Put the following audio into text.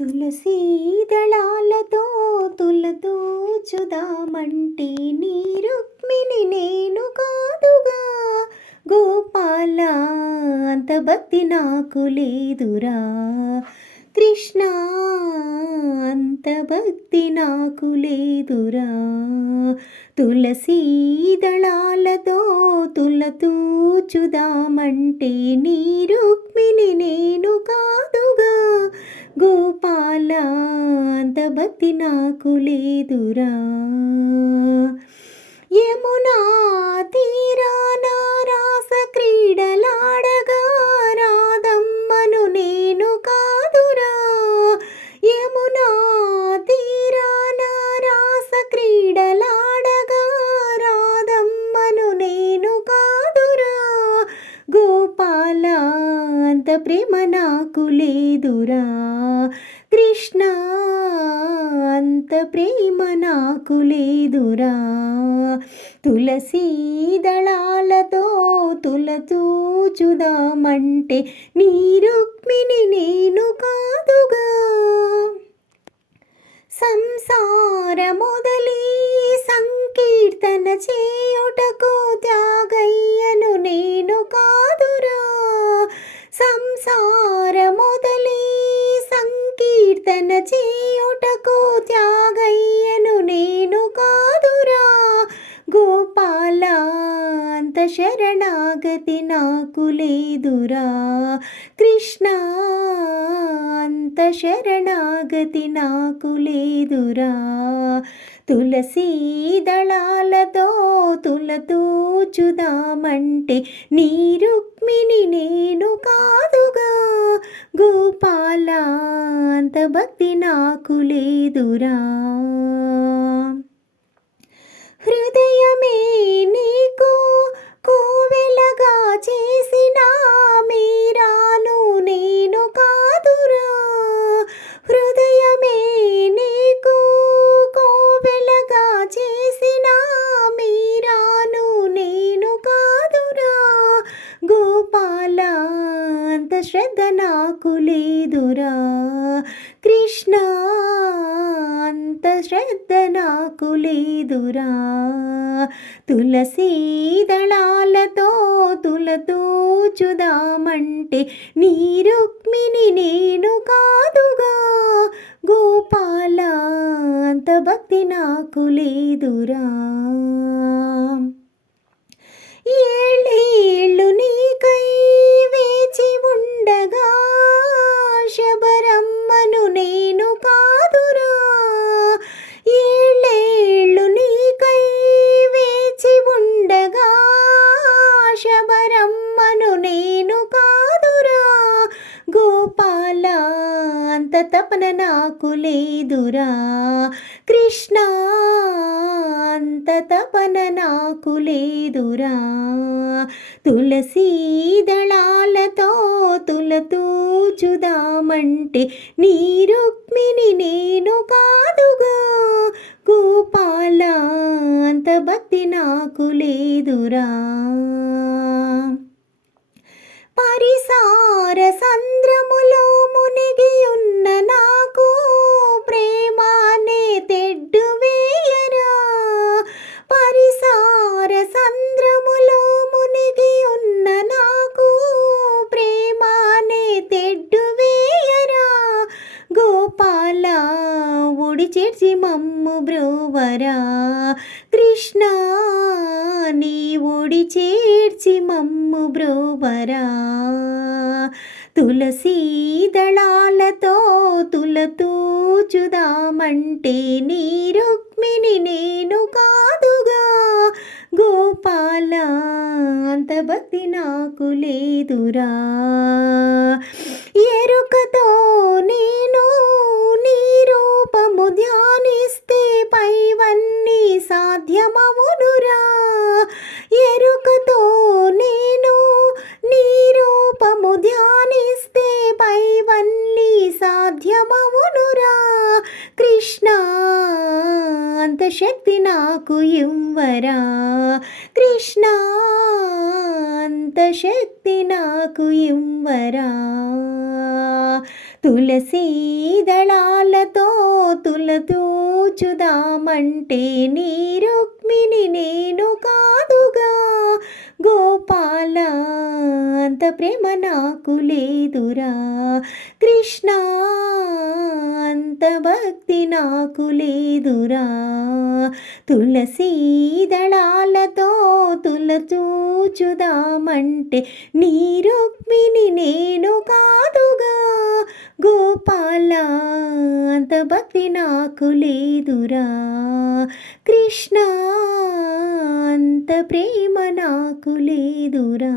తులసీ దళాలతో తులతూచుదామంటే నీ రుక్మిణి నేను కాదుగా గోపాల, అంత భక్తి నాకు లేదురా కృష్ణ, అంత భక్తి నాకు లేదురా. తులసీ దళాలతో తులతూచుదామంటే నీ రుక్మిణి నేను కాదుగా గోపాల, అంత భక్తి నాకు లేదురా. యమునా తీరాన రాస క్రీడలాడగా రాధమ్మను నేను కాదురా. యమునా తీరాన రాస క్రీడలాడగా రాధమ్మను నేను కాదురా గోపాల, అంత ప్రేమ నాకు లేదురా కృష్ణ, అంత ప్రేమ నాకు లేదురా. తులసీ దళాలతో తులతూచుదామంటే నీ రుక్మిణి నేను కాదుగా. సంసార మొదలీ సంకీర్తన చేయుటకు త్యాగయ్యను నేను కాదురా. సంసార మొదలీ సంకీర్తన చేయుటకు త్యాగయ్యను నేను కాదురా గోపాల, అంత శరణాగతి నాకు లేదురా కృష్ణ, అంత శరణాగతి నాకు లేదురా. తులసీ దళాలతో తులతూచుదామంటే నీ రుక్మిణి నేను కాదుగా గోపాల, అంత భక్తి నాకు లేదురా. హృదయమే నీకు కోవెలగా చేసిన మీరాను నేను కాదురా. హృదయమే నీకు కోవెలగా చేసిన మీరాను నేను కాదురా గోపాల, అంత శ్రద్ధ నాకు లేదురా కృష్ణ, అంత శ్రద్ధ నాకు లేదురా. తులసీ దళాలతో తులతూచుదామంటే నీ రుక్మిణి నేను కాదుగా గోపాల, అంత భక్తి నాకు లేదురా. ఏళ్ళేళ్ళు నీకై వేచి ఉండగా శబరమ్మను నేను కాదురా. ఏళ్ళేళ్ళు నీకై వేచి ఉండగా శబరమ్మను నేను కాదురా గోపాల, అంత తపన నాకు లేదురా కృష్ణ, అంత తపన నాకు లేదురా. తులసీ దళాలతో తులతూచుదామంటే నీ రుక్మిణి నేను కాదుగా గోపాల, అంత భక్తి నాకు లేదురా. పరిసార సంద్రములో మునిగి ఉన్న నాకు ప్రేమానే తెడ్డు వేయరా. పరిసార సంద్రములో మునిగి ఉన్న నాకు ప్రేమానే తెడ్డు వేయరా గోపాల, ఒడి చేర్చి మమ్ము బ్రోవరా కృష్ణ, నీ ఒడి చేర్చి మమ్ము బ్రోవరా. తులసీ దళాలతో తులతూచుదామంటే నీ రుక్మిణి నేను కాదుగా గోపాల, అంత భక్తి నాకు లేదురా. ఎరుకతో నేను నీ రూపము ధ్యానిస్తే పైవన్నీ సాధ్యమవునురా. ఎరుకతో నేను నీ రూపము ధ్యానిస్తే పైవన్నీ సాధ్యమవునురా కృష్ణ, అంత అంత శక్తి నాకు ఇవ్వరా కృష్ణ, అంత శక్తి నాకు ఇవ్వరా. తులసీ దళాలతో తులతూచుదామంటే నీ రుక్మిణి నేను కాదుగా గోపాల, అంత ప్రేమ నాకు లేదురా కృష్ణ, అంత భక్తి నాకు లేదురా. తులసీ దళాలతో తులతూచుదామంటే నీ రుక్మిణి నేను కాదుగా గోపాల, అంత భక్తి నాకు లేదురా కృష్ణ, అంత ప్రేమ నాకు లేదురా.